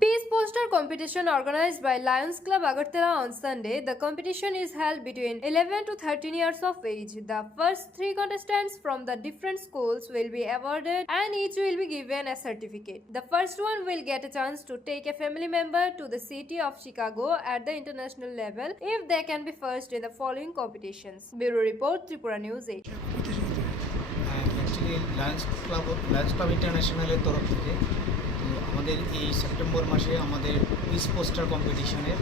Peace poster competition organized by Lions Club Agartala on Sunday. The competition is held between 11 to 13 years of age. The first three contestants from the different schools will be awarded and each will be given a certificate. The first one will get a chance to take a family member to the city of Chicago at the international level if they can be first in the following competitions. Bureau Report Tripura News 8. Actually lions club lions club ইন্টারন্যাশনালের তরফ থেকে তো আমাদের এই September মাসে আমাদের piece poster কম্পিটিশনের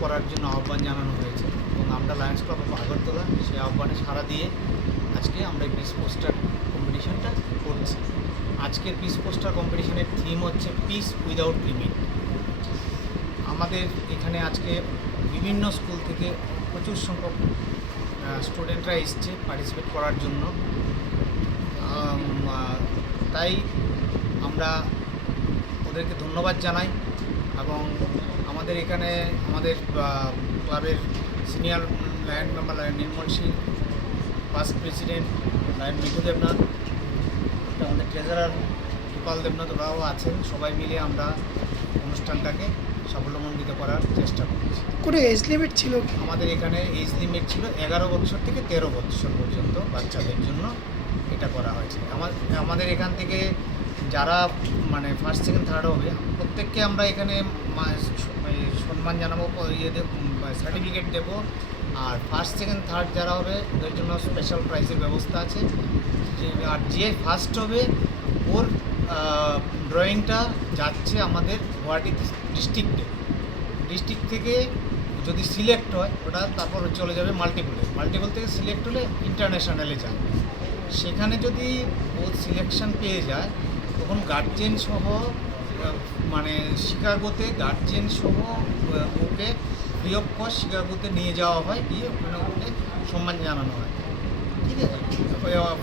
করার জন্য আহ্বান জানানো হয়েছে। এবং আমরা লায়ন্স ক্লাব অফ আগরতলা, সেই আহ্বানে সাড়া দিয়ে আজকে আমরা এই পিস পোস্টার কম্পিটিশনটা করছি। আজকের পিস পোস্টার কম্পিটিশনের থিম হচ্ছে পিস উইদাউট লিমিট আমাদের এখানে আজকে বিভিন্ন স্কুল থেকে প্রচুর সংখ্যক স্টুডেন্টরা এসছে পার্টিসিপেট করার জন্য। তাই আমরা ওদেরকে ধন্যবাদ জানাই এবং আমাদের এখানে আমাদের ক্লাবের senior Lion member Lion Nirmal Singh past president Lion Mithu Debnath আমাদের ট্রেজারার গোপাল দেবনাথ ওরাও আছেন। সবাই মিলে আমরা অনুষ্ঠানটাকে সাফল্যমণ্ডিত করার চেষ্টা করছি। কোনো এজ লিমিট ছিল আমাদের এখানে এজ লিমিট ছিল এগারো বছর থেকে তেরো বছর পর্যন্ত বাচ্চাদের জন্য এটা করা হয়েছে। আমার আমাদের এখান থেকে যারা মানে ফার্স্ট সেকেন্ড থার্ড হবে, প্রত্যেককে আমরা এখানে মা- সম্মান জানাব ইয়ে সার্টিফিকেট দেবো। আর ফার্স্ট সেকেন্ড থার্ড যারা হবে, ওদের জন্য স্পেশাল প্রাইজের ব্যবস্থা আছে। আর যে ফার্স্ট হবে, ওর ড্রয়িংটা যাচ্ছে আমাদের গুয়াহাটি ডিস্ট্রিক্টে ডিস্ট্রিক্ট থেকে যদি সিলেক্ট হয়, ওটা তারপর চলে যাবে মাল্টিপলে মাল্টিপল থেকে সিলেক্ট হলে ইন্টারন্যাশনালে যায়। সেখানে যদি ও সিলেকশন পেয়ে যায় তখন গার্জেন সহ মানে শিকাগোতে গার্জেন সহ ওকে ফ্রি কস্ট শিকাগোতে নিয়ে যাওয়া হয়, গিয়ে ওখানে ওকে সম্মান জানানো হয়। ঠিক আছে?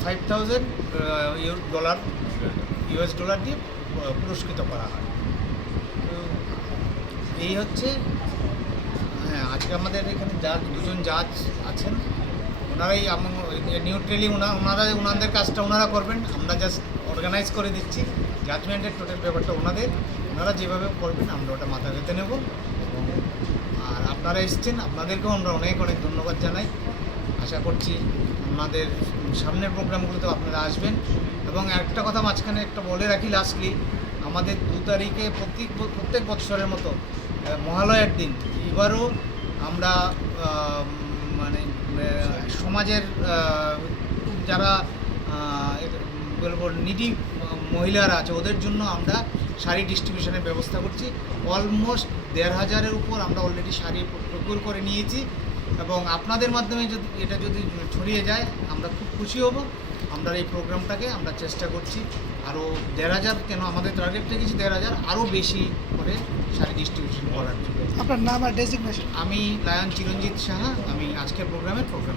Five thousand dollar US dollar দিয়ে পুরস্কৃত করা হয়। তো এই হচ্ছে হ্যাঁ আজকে আমাদের এখানে জাজ দুজন জাজ আছেন। ওনারাই নিউট্রেলি ওনারা ওনাদের কাজটা ওনারা করবেন। আমরা জাস্ট অর্গানাইজ করে দিচ্ছি। জাজমেন্টের টোটাল ব্যাপারটা ওনাদের। ওনারা যেভাবে করবেন, আমরা ওটা মাথা পেতে নেব। এবং আর আপনারা এসছেন, আপনাদেরকেও আমরা অনেক অনেক ধন্যবাদ জানাই। আশা করছি আমাদের সামনের প্রোগ্রামগুলোতেও আপনারা আসবেন। এবং একটা কথা মাঝখানে একটা বলে রাখি লাস্টলি আমাদের দু তারিখে প্রত্যেক প্রত্যেক বৎসরের মতো মহালয়ার দিন, এবারও আমরা সমাজের যারা বলব নিডি মহিলারা আছে ওদের জন্য আমরা শাড়ি ডিস্ট্রিবিউশনের ব্যবস্থা করছি। অলমোস্ট দেড় হাজারের উপর আমরা অলরেডি শাড়ি প্রকুর করে নিয়েছি এবং আপনাদের মাধ্যমে যদি এটা যদি ছড়িয়ে যায় আমরা খুব খুশি হব। আমরা এই প্রোগ্রামটাকে আমরা চেষ্টা করছি আরও দেড় হাজার কেন আমাদের টার্গেট রেখেছি দেড় হাজার আরও বেশি করে শাড়ি ডিস্ট্রিবিউশন করার জন্য। আপনার নাম আর ডেজিগনেশন আমি লায়ন চিরঞ্জিত সাহা আমি আজকের প্রোগ্রামের প্রোগ্রাম